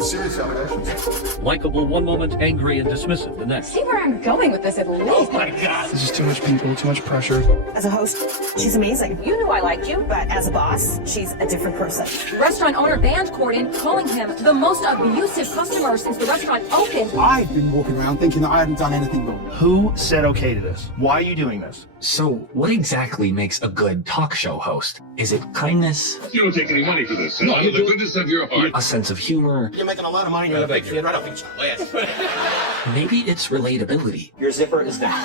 Serious allegations. Likeable one moment, angry and dismissive the next. See where I'm going with this at least. Oh my God! This is too much people, too much pressure. As a host, she's amazing. You knew I liked you, but as a boss, she's a different person. Restaurant owner banned Conan, calling him the most abusive customer since the restaurant opened. I've been walking around thinking that I hadn't done anything wrong. Who said okay to this? Why are you doing this? So, what exactly makes a good talk show host? Is it kindness? You don't take any money for this. No, out of the goodness of your heart. A sense of humor? You're making a lot of money. You're a big kid. I don't think so. Maybe it's relatability. Your zipper is down.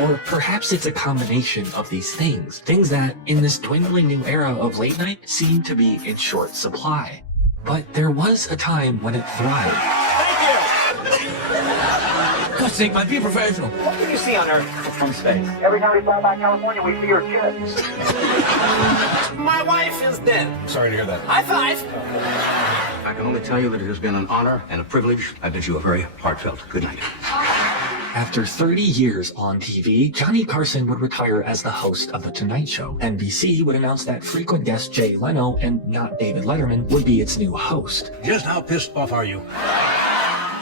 Or perhaps it's a combination of these things. Things that, in this dwindling new era of late night, seem to be in short supply. But there was a time when it thrived. God's sake, man, be professional. What can you see on Earth from space? Every time we fly by California, we see your kids. My wife is dead. Sorry to hear that. High five. I can only tell you that it has been an honor and a privilege. I bid you a very heartfelt good night. After 30 years on TV, Johnny Carson would retire as the host of The Tonight Show. NBC would announce that frequent guest Jay Leno, and not David Letterman, would be its new host. Just how pissed off are you?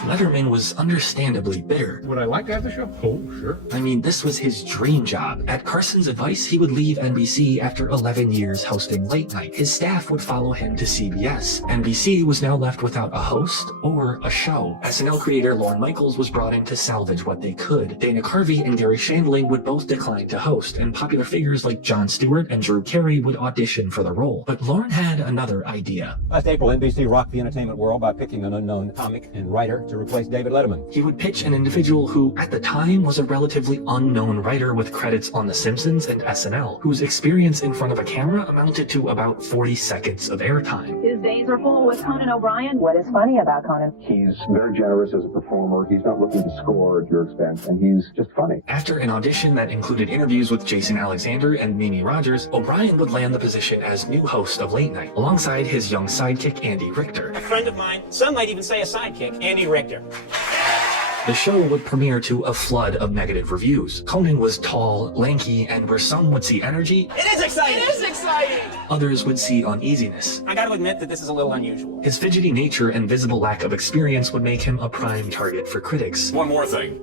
Letterman was understandably bitter. Would I like to have the show? Oh, sure. I mean, this was his dream job. At Carson's advice, he would leave NBC after 11 years hosting late night. His staff would follow him to CBS. NBC was now left without a host or a show. SNL creator Lorne Michaels was brought in to salvage what they could. Dana Carvey and Gary Shandling would both decline to host, and popular figures like Jon Stewart and Drew Carey would audition for the role. But Lorne had another idea. Last April, NBC rocked the entertainment world by picking an unknown comic and writer to replace David Letterman. He would pitch an individual who, at the time, was a relatively unknown writer with credits on The Simpsons and SNL, whose experience in front of a camera amounted to about 40 seconds of airtime. His days are full with Conan O'Brien. What is funny about Conan? He's very generous as a performer. He's not looking to score at your expense, and he's just funny. After an audition that included interviews with Jason Alexander and Mimi Rogers, O'Brien would land the position as new host of Late Night, alongside his young sidekick Andy Richter. A friend of mine, some might even say a sidekick, Andy Richter. The show would premiere to a flood of negative reviews. Conan was tall, lanky, and where some would see energy, It is exciting! It is exciting! others would see uneasiness. I gotta admit that this is a little unusual. His fidgety nature and visible lack of experience would make him a prime target for critics. One more thing.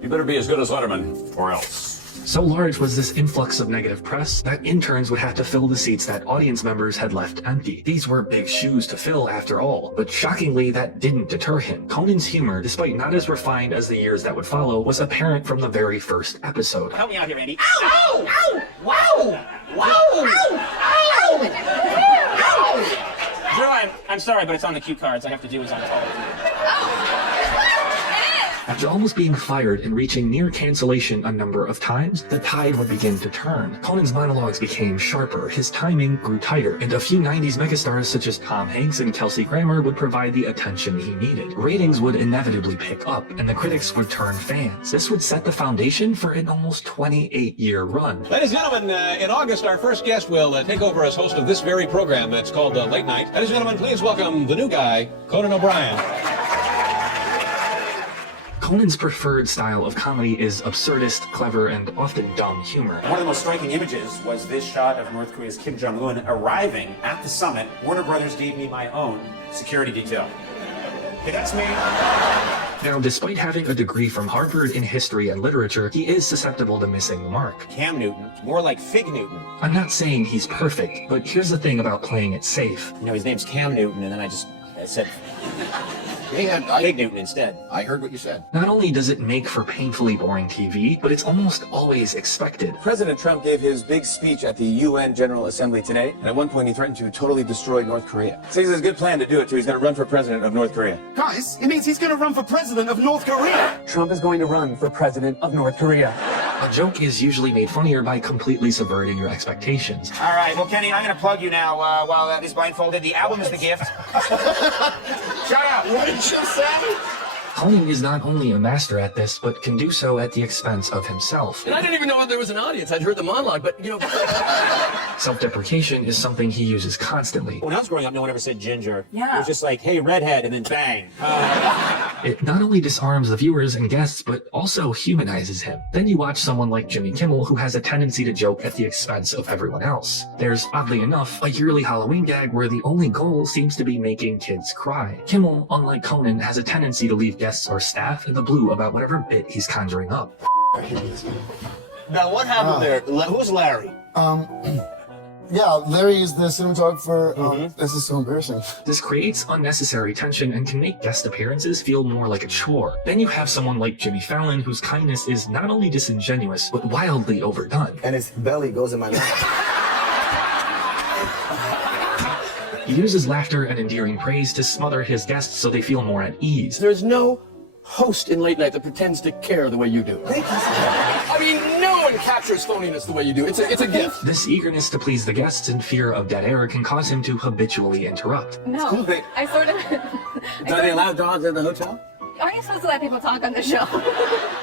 You better be as good as Letterman, or else. So large was this influx of negative press that interns would have to fill the seats that audience members had left empty. These were big shoes to fill after all, but shockingly that didn't deter him. Conan's humor, despite not as refined as the years that would follow, was apparent from the very first episode. Help me out here, Andy. Ow! Ow! Ow! Wow! Wow! Ow! Ow! Drew, I'm sorry, but it's on the cue cards. I have to do as I'm told. After almost being fired and reaching near cancellation a number of times, the tide would begin to turn. Conan's monologues became sharper, his timing grew tighter, and a few 90s megastars such as Tom Hanks and Kelsey Grammer would provide the attention he needed. Ratings would inevitably pick up, and the critics would turn fans. This would set the foundation for an almost 28-year run. Ladies and gentlemen, in August, our first guest will take over as host of this very program that's called Late Night. Ladies and gentlemen, please welcome the new guy, Conan O'Brien. Conan's preferred style of comedy is absurdist, clever, and often dumb humor. One of the most striking images was this shot of North Korea's Kim Jong-un arriving at the summit. Warner Brothers gave me my own security detail. Okay, that's me. Now, despite having a degree from Harvard in history and literature, he is susceptible to missing the mark. Cam Newton, more like Fig Newton. I'm not saying he's perfect, but here's the thing about playing it safe. You know, his name's Cam Newton, and then I said Fig Newton instead. I heard what you said. Not only does it make for painfully boring TV, but it's almost always expected. President Trump gave his big speech at the UN General Assembly today, and at one point he threatened to totally destroy North Korea. Says it's a good plan to do it, too. He's going to run for president of North Korea. Guys, it means he's going to run for president of North Korea. Trump is going to run for president of North Korea. A joke is usually made funnier by completely subverting your expectations. All right, well, Kenny, I'm going to plug you now while he's blindfolded. The album is the gift. Shut up. What did you say? Conan is not only a master at this, but can do so at the expense of himself. And I didn't even know there was an audience. I'd heard the monologue, but, you know... Self-deprecation is something he uses constantly. When I was growing up, no one ever said ginger. Yeah. It was just like, hey, redhead, and then bang. It not only disarms the viewers and guests, but also humanizes him. Then you watch someone like Jimmy Kimmel, who has a tendency to joke at the expense of everyone else. There's, oddly enough, a yearly Halloween gag where the only goal seems to be making kids cry. Kimmel, unlike Conan, has a tendency to leave guests or staff in the blue about whatever bit he's conjuring up. Now, what happened there? Who's Larry? Yeah, Larry is the cinematographer. This is so embarrassing. This creates unnecessary tension and can make guest appearances feel more like a chore. Then you have someone like Jimmy Fallon, whose kindness is not only disingenuous, but wildly overdone. And his belly goes in my mouth. He uses laughter and endearing praise to smother his guests so they feel more at ease. There's no host in late night that pretends to care the way you do. I mean, no one captures phoniness the way you do. It's a gift. This eagerness to please the guests and fear of dead air can cause him to habitually interrupt. No, I sort of... Do they allow dogs in the hotel? Aren't you supposed to let people talk on the show?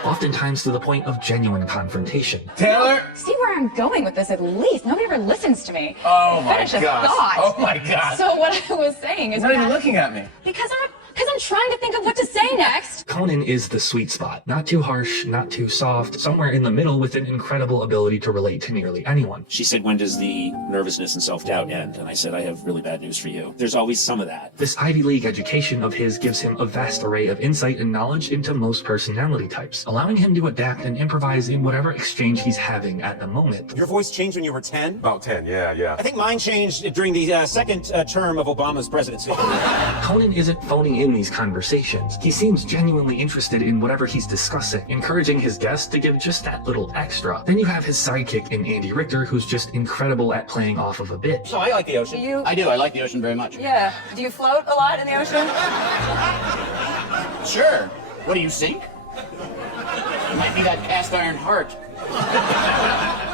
Oftentimes to the point of genuine confrontation. Taylor? See where I'm going with this at least. Nobody ever listens to me. Oh my Finish a gosh. thought. Oh my gosh. So what I was saying is... You're not even looking at me. Because I'm trying to think of what to say next. Conan is the sweet spot. Not too harsh, not too soft, somewhere in the middle with an incredible ability to relate to nearly anyone. She said, when does the nervousness and self-doubt end? And I said, I have really bad news for you. There's always some of that. This Ivy League education of his gives him a vast array of insight and knowledge into most personality types, allowing him to adapt and improvise in whatever exchange he's having at the moment. Your voice changed when you were 10? About 10, yeah. I think mine changed during the second term of Obama's presidency. Conan isn't phoning in these conversations. He seems genuinely interested in whatever he's discussing, encouraging his guests to give just that little extra. Then you have his sidekick in Andy Richter, who's just incredible at playing off of a bit. So I like the ocean. I do. I like the ocean very much. Yeah. Do you float a lot in the ocean? Sure. What do you sink? It might be that cast iron heart.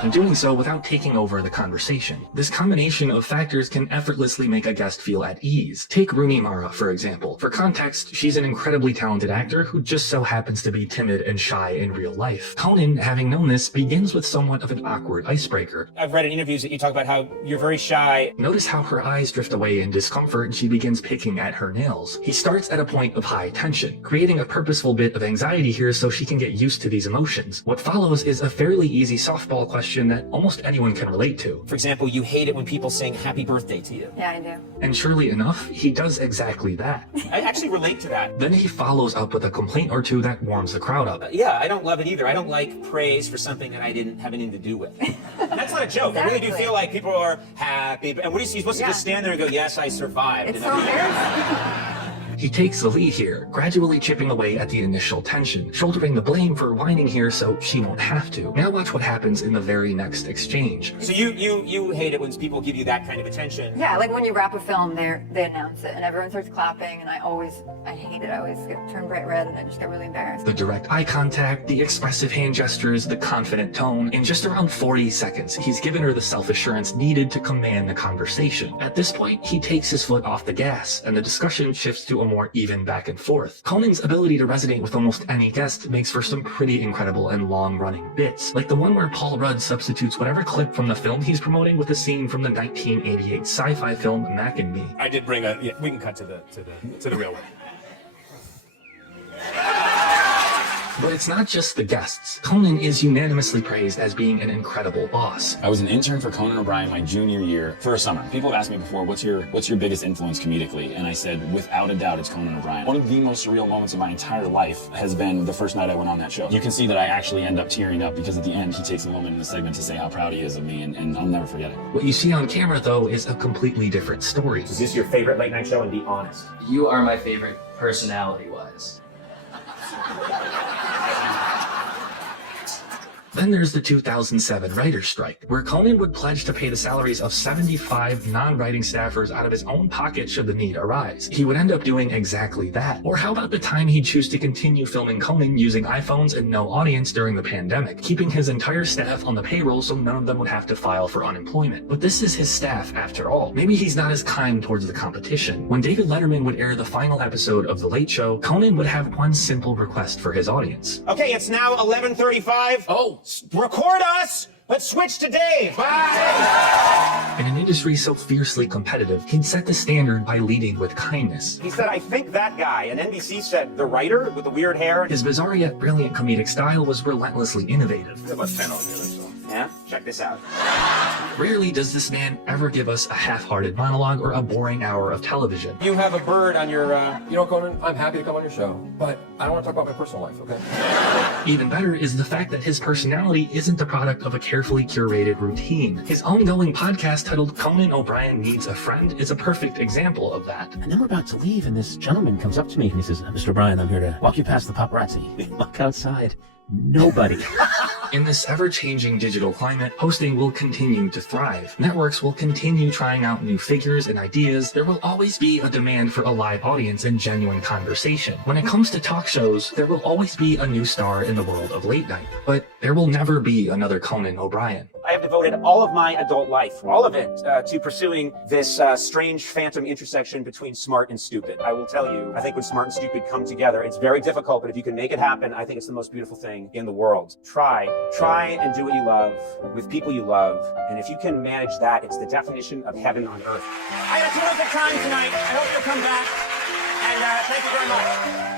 And doing so without taking over the conversation. This combination of factors can effortlessly make a guest feel at ease. Take Rooney Mara, for example. For context, she's an incredibly talented actor who just so happens to be timid and shy in real life. Conan, having known this, begins with somewhat of an awkward icebreaker. I've read in interviews that you talk about how you're very shy. Notice how her eyes drift away in discomfort and she begins picking at her nails. He starts at a point of high tension, creating a purposeful bit of anxiety here so she can get used to these emotions. What follows is a fairly easy softball question that almost anyone can relate to. For example, you hate it when people sing happy birthday to you. Yeah, I do. And surely enough, he does exactly that. I actually relate to that. Then he follows up with a complaint or two that warms the crowd up. Yeah, I don't love it either. I don't like praise for something that I didn't have anything to do with. That's not a joke. Exactly. I really do feel like people are happy. And what is he supposed to just stand there and go, yes, I survived? It's so embarrassing. He takes the lead here, gradually chipping away at the initial tension, shouldering the blame for whining here so she won't have to. Now watch what happens in the very next exchange. So you hate it when people give you that kind of attention? Yeah, like when you wrap a film, they announce it and everyone starts clapping, and I hate it. I always turn bright red and I just get really embarrassed. The direct eye contact, the expressive hand gestures, the confident tone. In just around 40 seconds, he's given her the self-assurance needed to command the conversation. At this point, he takes his foot off the gas, and the discussion shifts to a more even back and forth. Conan's ability to resonate with almost any guest makes for some pretty incredible and long-running bits, like the one where Paul Rudd substitutes whatever clip from the film he's promoting with a scene from the 1988 sci-fi film Mac and Me. I did bring we can cut to the real one. But it's not just the guests. Conan is unanimously praised as being an incredible boss. I was an intern for Conan O'Brien my junior year for a summer. People have asked me before, what's your biggest influence comedically? And I said, without a doubt, it's Conan O'Brien. One of the most surreal moments of my entire life has been the first night I went on that show. You can see that I actually end up tearing up because at the end, he takes a moment in the segment to say how proud he is of me, and I'll never forget it. What you see on camera, though, is a completely different story. Is this your favorite late night show? And be honest. You are my favorite personality-wise. Then there's the 2007 writer's strike, where Conan would pledge to pay the salaries of 75 non-writing staffers out of his own pocket should the need arise. He would end up doing exactly that. Or how about the time he'd choose to continue filming Conan using iPhones and no audience during the pandemic, keeping his entire staff on the payroll so none of them would have to file for unemployment. But this is his staff after all. Maybe he's not as kind towards the competition. When David Letterman would air the final episode of The Late Show, Conan would have one simple request for his audience. Okay, it's now 11:35. Oh. Record us! Let's switch to Dave! Bye! In an industry so fiercely competitive, he'd set the standard by leading with kindness. He said, I think that guy. And NBC said, the writer with the weird hair. His bizarre yet brilliant comedic style was relentlessly innovative. Yeah? Check this out. Rarely does this man ever give us a half-hearted monologue or a boring hour of television. You have a bird on your, You know, Conan, I'm happy to come on your show, but I don't want to talk about my personal life, okay? Even better is the fact that his personality isn't the product of a carefully curated routine. His ongoing podcast titled Conan O'Brien Needs a Friend is a perfect example of that. And then we're about to leave, and this gentleman comes up to me and he says, Mr. O'Brien, I'm here to walk you past the paparazzi. We look outside. Nobody. In this ever-changing digital climate, hosting will continue to thrive. Networks will continue trying out new figures and ideas. There will always be a demand for a live audience and genuine conversation. When it comes to talk shows, there will always be a new star in the world of late night. But there will never be another Conan O'Brien. I have devoted all of my adult life, all of it, to pursuing this strange phantom intersection between smart and stupid. I will tell you, I think when smart and stupid come together, it's very difficult, but if you can make it happen, I think it's the most beautiful thing in the world. Try and do what you love with people you love, and if you can manage that, it's the definition of heaven on earth. I had a terrific time tonight. I hope you'll come back, and thank you very much.